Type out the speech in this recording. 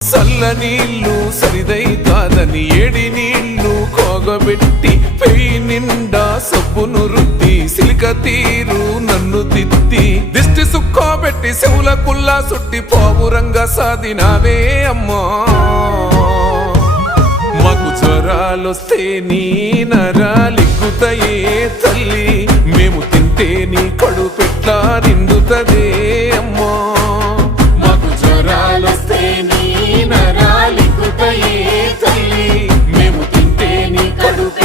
చల్ల నీళ్ళు సరిదై కాదని ఏడి నీళ్ళు కోగబెట్టి పెయి నిండా సబ్బును రుద్ది సిలిక తీరు నన్ను తిత్తి దిష్టి సుక్కోబెట్టి చెవుల కుల్లా సుట్టి పావురంగా సాదినావే అమ్మా మాకు జ్వరాలొస్తే నీ నరాలిక్కుతాయే తల్లి మేము తింటే నీ కడుపెట్లా నిండుతదే అమ్మా మాకు జ్వరాలొస్తే నీ నరాలిక్కుతాయే తల్లి మేము తింటే నీ కడుపు